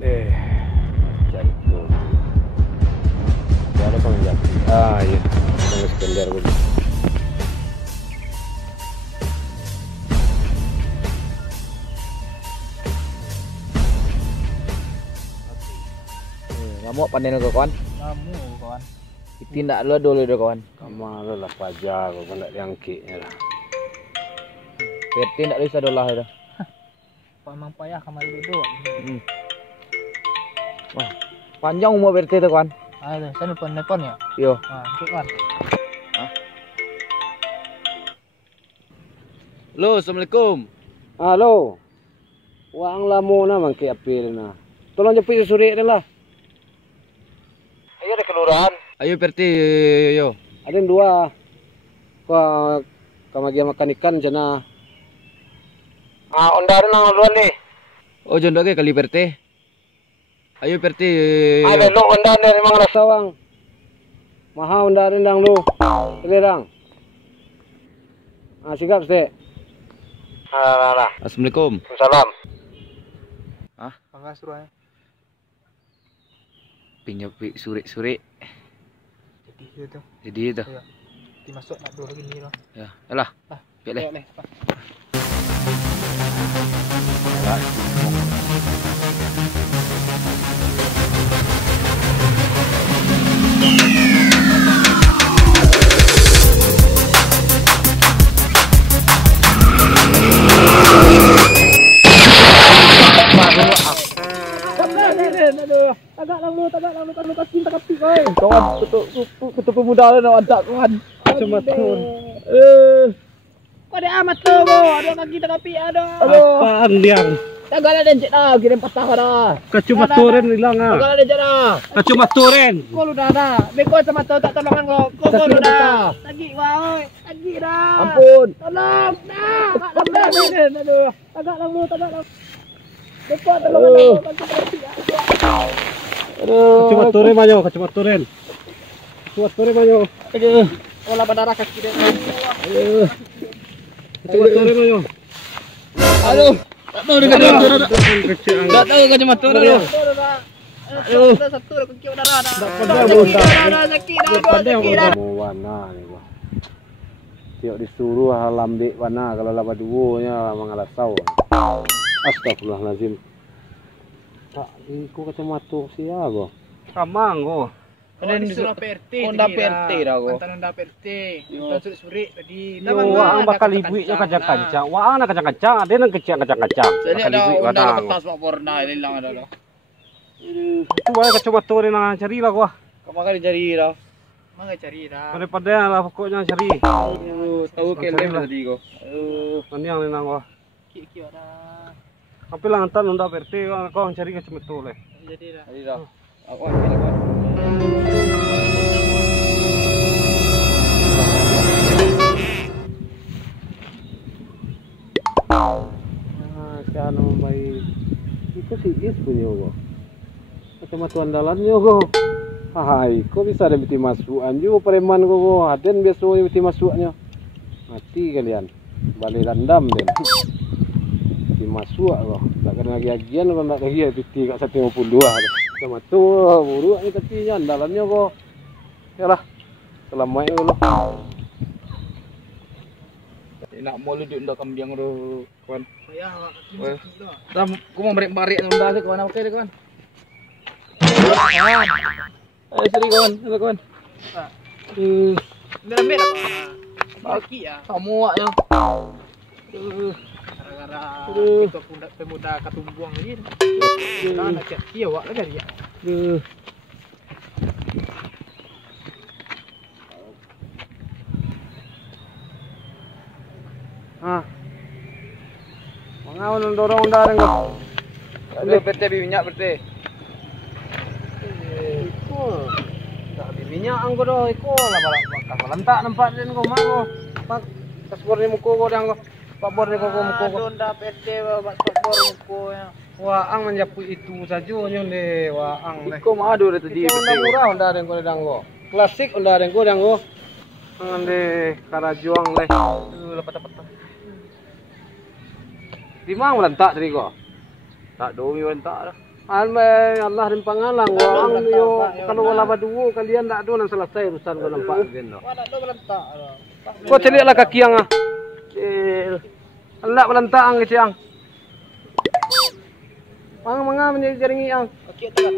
Jantung. Ada kau menjadi. Iya. Tunggu sebentar dulu. Ngamuk panen kau kawan. Kamu kawan. Tindak dulu kawan. Kamu lah pajak kau nak diangkitnya lah. PT tidak bisa dolah itu. Kau emang payah kamar duduk. Wah, panjang umur PT itu kawan. Ada, saya nelpon ya. Yo. Nah, oke kawan. Halo, assalamualaikum. Halo. Wang lamo na man kay apil na. Tolong jepit susuri na lah. Ayo ada kelurahan. Ayo PT yo. Ada yang dua. Kau kamagi makan ikan jana. Onda nang luan ni. Oh, jondo ke kali PT. Ayo PT. Ada lo onda dari mang rasawang. Maha onda rendang lu. Selerang. Sigap ste. Lah. Assalamualaikum. Salam. Bangga suruh ya. Pinjam suri. Jadi itu. Jadi itu. Iya. Dimasuk nak dulu gini loh. Ya, alah. Piak leh. Nih. Tagak lang lu kasih tak kapik oi. Kawan, betul pemuda nak antak kawan. Cuma tu. Kau ada amat tu bo, ada kaki tak kapik ada. Apaan liang? Tagak lah dencet dah, kirim patah kau dah. Kacuma turen hilang ah. Tagak lah dencet dah. Kacuma turen. Kau lu dah dah. Beko sama tu tak tolongan kau. Kau lu dah. Lagi wah oi. Lagi dah. Ampun. Tolong dah. Aduh. Tagak lang lu, tagak lang. Beko tolongan kau kaki tak kapik. Kacuma turen banyo, kacuma turen. Kacuma turen banyo. Aduh. Olah berdarah kaki dia. Kacuma turen banyo. Aduh. Tak tahu dengan motor dah. Tak tahu dengan motor dah. Aduh. Satu dah kaki darah dah. Sakit dah. Mau warna ni gua. Tiok disuruh halam dek warna kalau laba duonya mengalasau. Astagfirullahalazim. Tak iku kacamata sia gua. Kamang gua. Kalian disuruh PRT. Honda PRT dah aku. Mantan Honda PRT. Kita suruh suri tadi. Waang bakal ibunya kacang-kacang. Waang nak kacang-kacang, ada nang kecil kacang-kacang. Jadi ada Honda kertas mak porna hilang ada dah. Itu boleh kacamata ni nang cari lah gua. Kau makan dicari dah. Mana cari dah. Daripada lah pokoknya cari. Tahu kelem tadi kau. Mani yang nang gua. Kiki dah. Tapi lah antan Honda PRT kau cari kacamata le. Jadi dah. Tadi dah. Aku ambil kau. Siya naman may ito si Is punya ko. Kacamata andalannya ko. Hai, kok bisa ada biti masukan juga preman ko. Aden biasanya biti masuknya. Mati kalian. Balik landam den. Biti masuk ko. Tak kena gajian kalau nak gajian biti kat 152. Kacamata buruk ni tapi andalannya ko. Yalah. Selamat dulu. Nak mau duduk dah kambing tu kawan. Ya, kaki dah. Dah, aku mau barik-barik Honda tu kawan. Okey dah kawan. Sorry kawan. Apa kawan? Dia ambil dah kawan. Kaki ya. Kamu awaknya. Gara-gara itu pemuda katumbuang lagi. Kan nak cek dia awak lagi dia. Mangawan dorong darang ko. Ada PT minyak PT. Tak minyak angko do iko lah balak lantak nampak den ko mago. Pak kasbor ni muko ko dang ko. Pak bor ni ko muko ko. Honda PT bak bor muko ya. Waang menjapu itu saja nyon le waang le. Iko madu dah tadi. Honda murah Honda den ko dang ko. Klasik Honda den ko dang ko. Ngande karajuang le. Lepas-lepas. Di mang lantak tadi ko. Tak do mi lantak dah. Allah rin pangalang. Ang yo kalau wala baduo kalian tak do nang selesai urusan ko nampak din no. Wala do belantak. Ko celi lah kakiang ah. Allah belantak ang kiciang. Manga menjaringi ang. Kaki tak.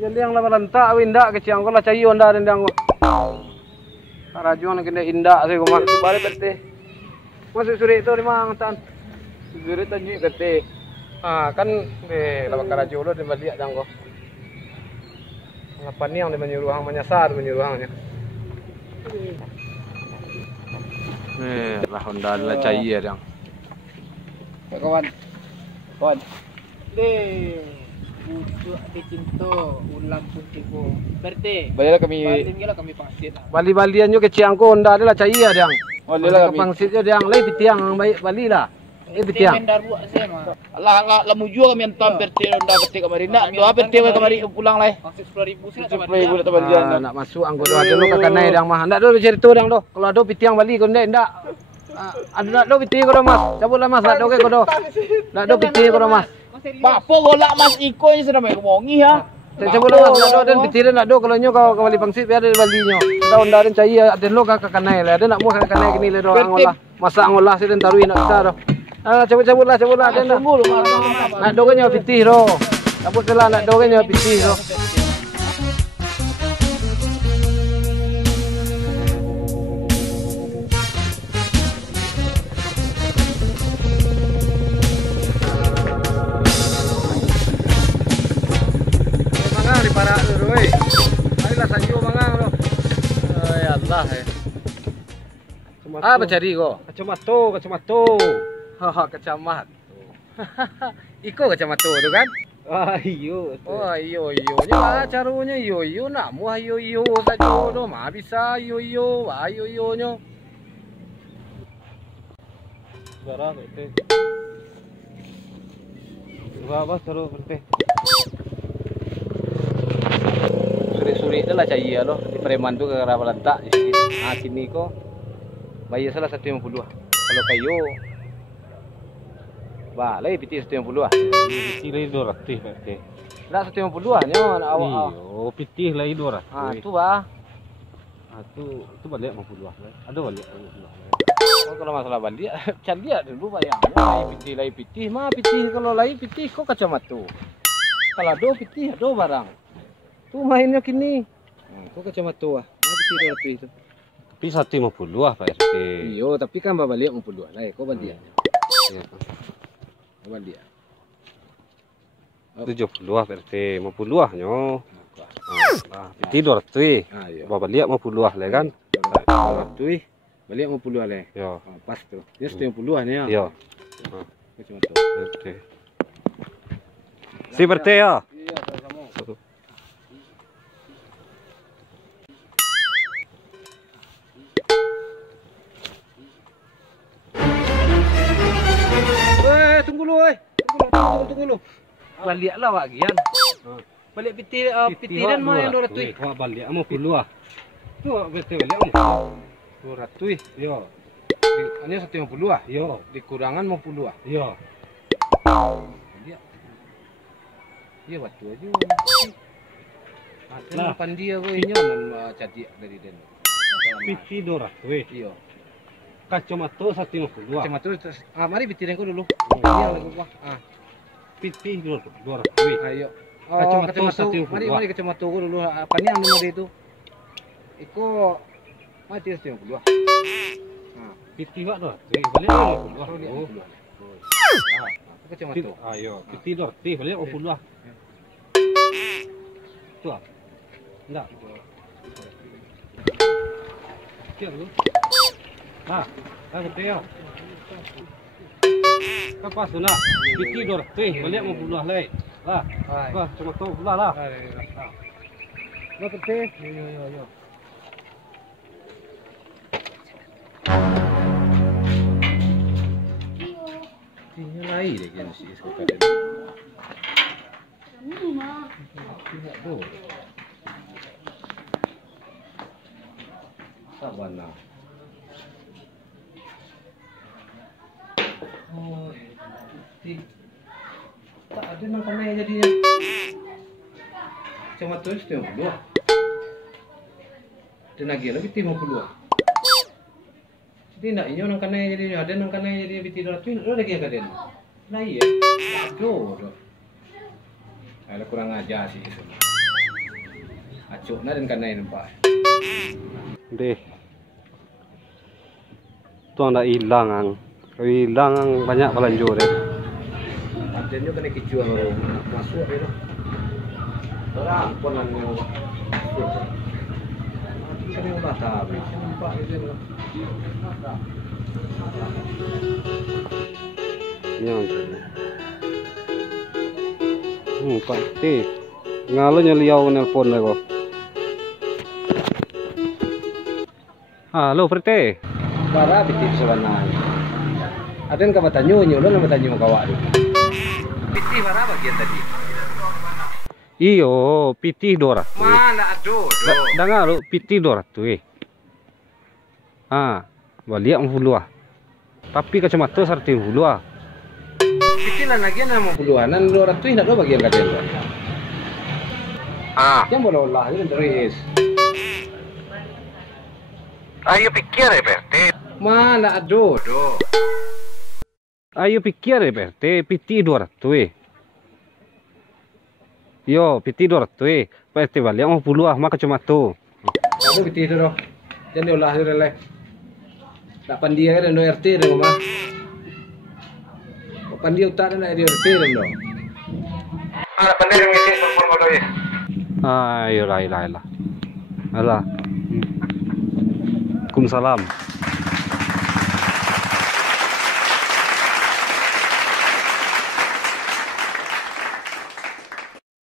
Jadi yang lah belantak winda kiciang ko lah cayo nda rendang ko. Rajuan kena indak sih ko mak balik bete. Masuk suri itu limang tan. Suri tanji bete. Kan lawak karajo lo di balik dang ko. Ngapan ni yang dia menyuruhang menyuruhangnya. Lah Honda lah cair yang. Kawan. Busuk di cinto, ulam pun tibo. Berte. Baliklah kami. Kami pasir. Bali-balian yo keciang ko Honda adalah cair yang. Baliklah kami. Pangsit yo yang lai pitiang ang Bali lah. Pitiang. Darbuak saya mah. Lah mujua kami antam berte ronda berte kamari. Nak yo berte kamari pulang lai. Pasir 10,000 sih. 10,000 tak balian. Nak masuk anggo do ada lo kakanai dang mah. Ndak do cerita dang do. Kalau ada pitiang Bali ko ndak. Ada nak do piti ko do mas. Cabutlah mas nak do ke ko do. Nak do piti ko do mas. Pak po golak Mas Iko ini sudah main ngomongi ha. Cabutlah mas nak do dan piti nak do kalau nyo kau Bali pangsit biar dari Bali nyo. Ada onda dan cai ada lo kakanai lah. Ada nak mu kakanai kini le do angolah. Masa angolah siden tarui nak kita do. Cabutlah ada nak. Tunggu lu Nak do ke nyo piti do. Cabutlah nak do ke nyo piti do. Para dulu, marilah sanjo mangang lo. Ya Allah. Apa cari ko? Kacamato. Haha, kacamato. Iko kacamato tu kan? Iyo. Oh, iyo. Nya carunya iyo nak mu iyo saja do, ma bisa iyo nyo. Barang itu. Apa seru berteh. Suri itu lah cair loh di preman tuh ke Rawalantak di sini. Sini kok bayar salah 150. Kalau kayu lagi piti 150. Piti lagi 200 berarti. Nak 150 nya awak. Iyo, piti lagi 200. Tu bah. Itu balik 50 lah. Ada balik 50. Kalau masalah balik cari dia dulu bayangnya. Lagi piti mah piti kalau lagi piti kok kacamata. Kalau ada piti ada barang. Tu mainnya kini. Kok kacamata piti 200 itu. Tapi 150 lah Pak RT. Iyo, tapi kan balik 50 lah. Kok balik? Iya. Balik. 70 lah Pak RT, 50 lah nyo. Piti 200. Iya. Balik 50 lah kan. 200. Balik 50 lah. Yo. Pas tu. Dia 70 ya. Yo. Kacamata. RT. Si RT ya. Iya, sama. Tunggu lu. Baliklah wak gian. Balik piti dan mah yang 200. Wah balik 50 lah. Tu RT balik 200. Yo. Ini 150 ah. Yo. Dikurangan 50 ah. Yo. Dia. Iya waktu aja. Lah. Ada dia ko inyo nan cadik dari den. Piti 200. Iya. Kacamata 150. Kacamata mari piti ko dulu. Iya lagu wah. Piti 200. Ayo. Kacamata 150. Mari kacamata ko dulu. Apa ni ang nomor itu? Iko mati 150. Piti wak 200. Balik 50. Kacamata. Ayo, piti 200 balik 50 lah. Tu ah. Enggak. Siap dulu. Gede ya. Kapas tu nak. Piti 200 balik 50 lah. Lah, cuma tu pula lah. Nak gede. Yo. Ini lain lagi nasi sekarang. Ini mah. Tidak tu. Sabana. Oh, tak Ada nang kanai jadinya. Cuma terus tu 52. Ada lagi lagi 52. Jadi nak inyo nang kanai jadinya, ada nang kanai jadi biti 200 ada lagi yang kaden. Nah iya. Aduh. Ada kurang ajar sih itu. Acuk na dan kanai nampak. Deh. Tuang dah hilang ang. Hilang banyak pelanjur deh. Adanya kena kicuan masuk itu. Orang pun anu. Kena ulah tahu. Nampak itu. Yang pasti ngalonya liau nelpon aku. Halo Frite. Para biti sebenarnya. Ada yang kamu tanya lo nama tanya kawak tu. Piti para bagian tadi. Iyo, piti 200. Mana aduh. Dengar lo piti 200 balik 50. Tapi kacamata 150. Piti lah lagi 60-an, 200 nak do bagian kaden. Yang boleh olah ni terus. Ayo pikir Perte. Mana aduh. Ayo pikir Perte, piti 200. Yo, piti 200. Perte balik 50 maka kacamata. Kamu piti tu doh. Jangan diolah tu leh. Tak pandi kan no RT dah rumah. Pandi utak nak di RT dah no. Pandi yang ini telepon kau ye. Ayolah. Alah. Waalaikumsalam.